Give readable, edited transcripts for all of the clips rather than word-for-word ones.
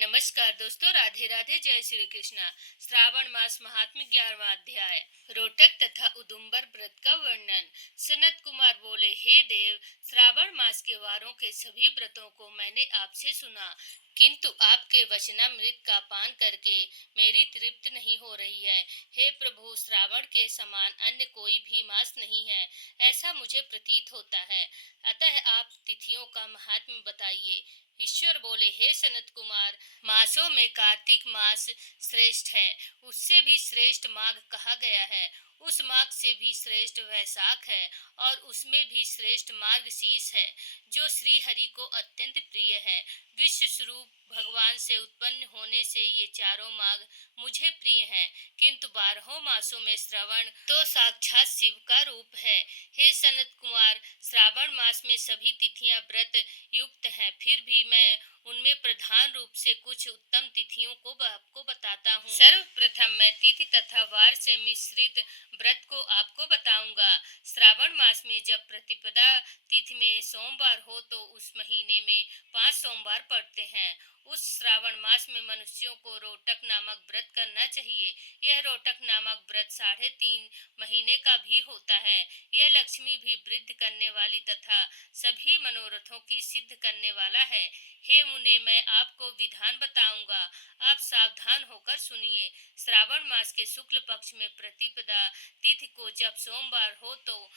नमस्कार दोस्तों, राधे राधे, जय श्री कृष्णा। श्रावण मास महात्म्य 11वां अध्याय। रोटक तथा उदुम्बर व्रत का वर्णन। सनत कुमार बोले, हे देव, श्रावण मास के वारों के सभी व्रतों को मैंने आपसे सुना, किंतु आपके वचनामृत का पान करके मेरी तृप्त नहीं हो रही है। हे प्रभु, श्रावण के समान अन्य कोई भी मास नहीं है, ऐसा मुझे प्रतीत होता है। अतः आप तिथियों का महात्म्य बताइए। ईश्वर बोले, हे सनत कुमार, मासों में कार्तिक मास श्रेष्ठ है, उससे भी श्रेष्ठ माघ कहा गया है। उस माघ से भी श्रेष्ठ वैशाख है, और उसमें भी श्रेष्ठ मार्गशीर्ष है, जो श्री हरि को अत्यंत प्रिय है। विश्व स्वरूप भगवान से उत्पन्न होने से ये चारों माघ मुझे प्रिय हैं, किंतु 12 मासों में श्रवण तो साक्षात शिव का रूप है। हे सनत कुमार, श्रावण मास में सभी तिथियां व्रत युक्त हैं, फिर भी मैं उनमें प्रधान रूप से कुछ उत्तम तिथियों को आपको बताता हूँ। सर्वप्रथम मैं तिथि तथा वार से मिश्रित व्रत को आपको बताऊंगा। श्रावण मास में जब प्रतिपदा तिथि में सोमवार हो तो उस महीने में 5 सोमवार पड़ते हैं। उस श्रावण मास में मनुष्यों को रोटक नामक व्रत करना चाहिए। यह रोटक नामक व्रत 3.5 महीने का भी होता है। यह लक्ष्मी भी वृद्धि करने वाली तथा सभी मनोरथों की सिद्ध करने वाला है। हे मुने, मैं आपको विधान बताऊंगा, आप सावधान होकर सुनिए। श्रावण मास के शुक्ल पक्ष में प्रतिपदा तिथि को जब सोमवार हो तो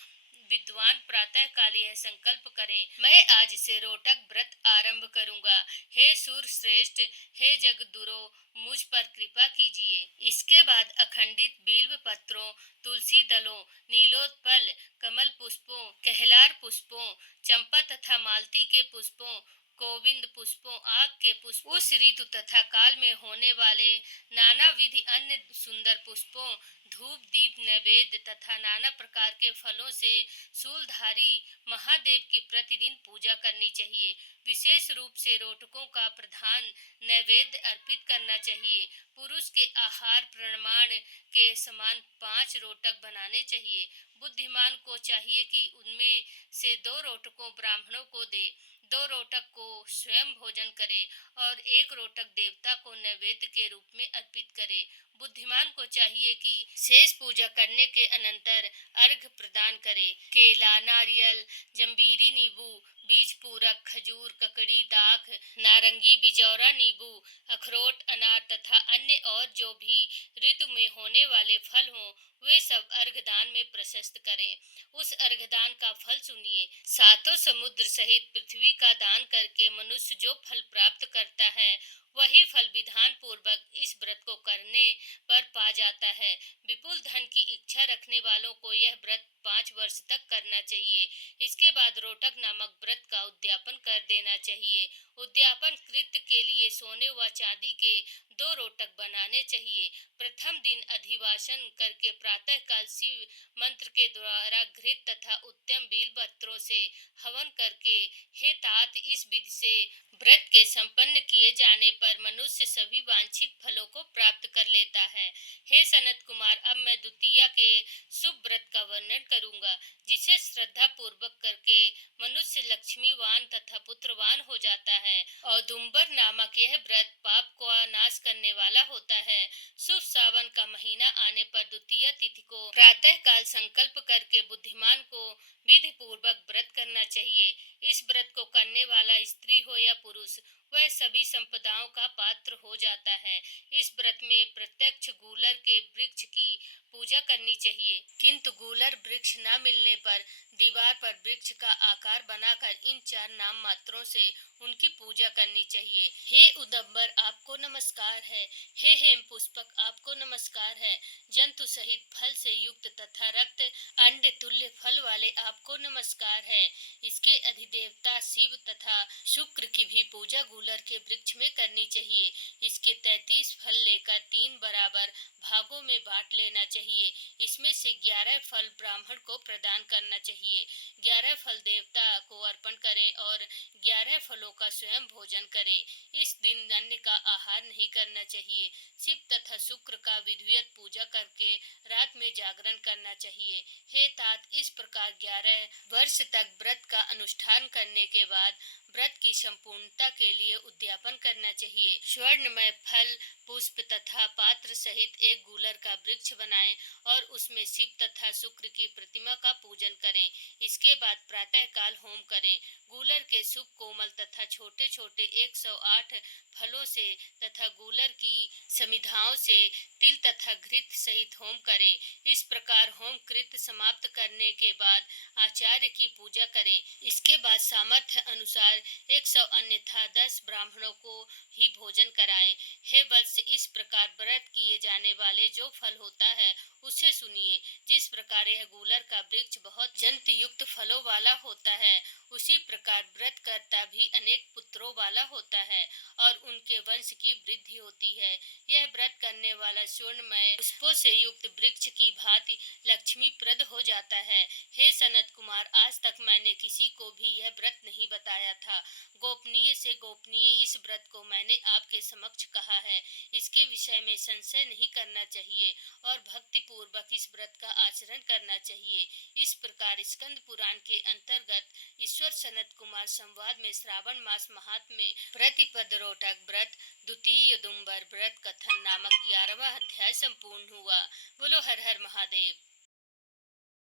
विद्वान प्रातः काल यह संकल्प करें, मैं आज से रोटक व्रत आरंभ करूंगा। हे सूर श्रेष्ठ, हे जगदुरो, मुझ पर कृपा कीजिए। इसके बाद अखंडित बिल्व पत्रों, तुलसी दलों, नीलोत्पल, कमल पुष्पों, कहलार पुष्पों, चंपा तथा मालती के पुष्पों, गोविंद पुष्पों, आग के पुष्प, उस ऋतु तथा काल में होने वाले नाना विधि अन्य सुंदर पुष्पों, धूप दीप नैवेद्य तथा नाना प्रकार के फलों से शूलधारी महादेव की प्रतिदिन पूजा करनी चाहिए। विशेष रूप से रोटकों का प्रधान नैवेद्य अर्पित करना चाहिए। पुरुष के आहार प्रमाण के समान 5 रोटक बनाने चाहिए। बुद्धिमान को चाहिए कि उनमें से 2 रोटकों ब्राह्मणों को दे, 2 रोटक को स्वयं भोजन करे और 1 रोटक देवता को नैवेद्य के रूप में अर्पित करे। बुद्धिमान को चाहिए कि शेष पूजा करने के अनंतर अर्घ प्रदान करे। केला, नारियल, जंबीरी नींबू, बीज पूरक, खजूर, ककड़ी, दाख, नारंगी, बिजौरा नींबू, अखरोट, अनार तथा अन्य और जो भी ऋतु में होने वाले फल हों, वे सब अर्घदान में प्रशस्त करें। उस अर्घदान का फल सुनिए। 7 समुद्र सहित पृथ्वी का दान करके मनुष्य जो फल प्राप्त करता है, वही फल विधान पूर्वक इस व्रत को करने पर पा जाता है। विपुल धन की इच्छा रखने वालों को यह व्रत 5 वर्ष तक करना चाहिए। इसके बाद रोटक नामक व्रत का उद्यापन कर देना चाहिए। उद्यापन कृत्य के लिए सोने व चांदी के 2 रोटक बनाने चाहिए। प्रथम दिन अधिवासन करके प्रातः काल शिव मंत्र के द्वारा घृत तथा उत्तम बील पत्रों से हवन करके, हे तात, इस विधि से व्रत के संपन्न किए जाने पर मनुष्य सभी वांछित फलों को प्राप्त कर लेता है। हे सनत कुमार, अब मैं द्वितीया के शुभ व्रत का वर्णन करूंगा, जिसे श्रद्धा पूर्वक करके मनुष्य लक्ष्मीवान तथा पुत्रवान हो जाता है। औदुम्बर नामक यह व्रत पाप को नाश करने वाला होता है। शुभ सावन का महीना आने पर द्वितीया तिथि को प्रातः काल संकल्प करके बुद्धिमान को विधि पूर्वक व्रत करना चाहिए। इस व्रत को करने वाला स्त्री हो या पुरुष, वह सभी संपदाओं का पात्र हो जाता है। इस व्रत में प्रत्यक्ष गूलर के वृक्ष की पूजा करनी चाहिए, किंतु गूलर वृक्ष न मिलने पर दीवार पर वृक्ष का आकार बनाकर इन 4 नाम मात्रों से उनकी पूजा करनी चाहिए। हे उदम्बर, आपको नमस्कार है। हे हेम पुष्पक, आपको नमस्कार है। जंतु सहित फल से युक्त तथा रक्त अंड तुल्य फल वाले आपको नमस्कार है। इसके अधिदेवता शिव तथा शुक्र की भी पूजा गूलर के वृक्ष में करनी चाहिए। इसके 33 फल लेकर 3 बराबर भागों में बांट लेना चाहिए। इसमें से 11 फल ब्राह्मण को प्रदान करना चाहिए। 11 फल देवता को अर्पण करें और 11 फलों का स्वयं भोजन करें। इस दिन अन्न का आहार नहीं करना चाहिए। शिव तथा शुक्र का विधिवत पूजा करके रात में जागरण करना चाहिए। हे तात, इस प्रकार 11 वर्ष तक व्रत का अनुष्ठान करने के बाद व्रत की संपूर्णता के लिए उद्यापन करना चाहिए। स्वर्णमय फल, पुष्प तथा पात्र सहित एक गूलर का वृक्ष बनाएं और उसमें शिव तथा शुक्र की प्रतिमा का पूजन करें। इसके बाद प्रातः काल होम करें। गूलर के शुभ कोमल तथा छोटे छोटे 108 फलों से तथा गूलर की समिधाओं से तिल तथा घृत सहित होम करें। इस प्रकार होम कृत समाप्त करने के बाद आचार्य की पूजा करें। इसके बाद सामर्थ्य अनुसार 100 अन्यथा 10 ब्राह्मणों को ही भोजन कराएं। हे वत्स, इस प्रकार व्रत किए जाने वाले जो फल होता है उसे सुनिए। जिस प्रकार यह गूलर का वृक्ष बहुत जंत युक्त फलों वाला होता है, उसी प्रकार व्रत करता भी अनेक पुत्रों वाला होता है और उनके वंश की वृद्धि होती है। यह व्रत करने वाला स्वर्णमय पुष्पों से युक्त वृक्ष की भांति लक्ष्मीप्रद हो जाता है। हे सनत कुमार, आज तक मैंने किसी को भी यह व्रत नहीं बताया था। गोपनीय से गोपनीय इस व्रत को मैंने आपके समक्ष कहा है। इसके विषय में संशय नहीं करना चाहिए और भक्ति पूर्वक इस व्रत का आचरण करना चाहिए। इस प्रकार स्कंद पुराण के अंतर्गत ईश्वर सनत कुमार संवाद में श्रावण मास महात्म्य में प्रतिपद रोटक व्रत द्वितीय उदुम्बर व्रत कथन नामक 11वां अध्याय संपूर्ण हुआ। बोलो हर हर महादेव।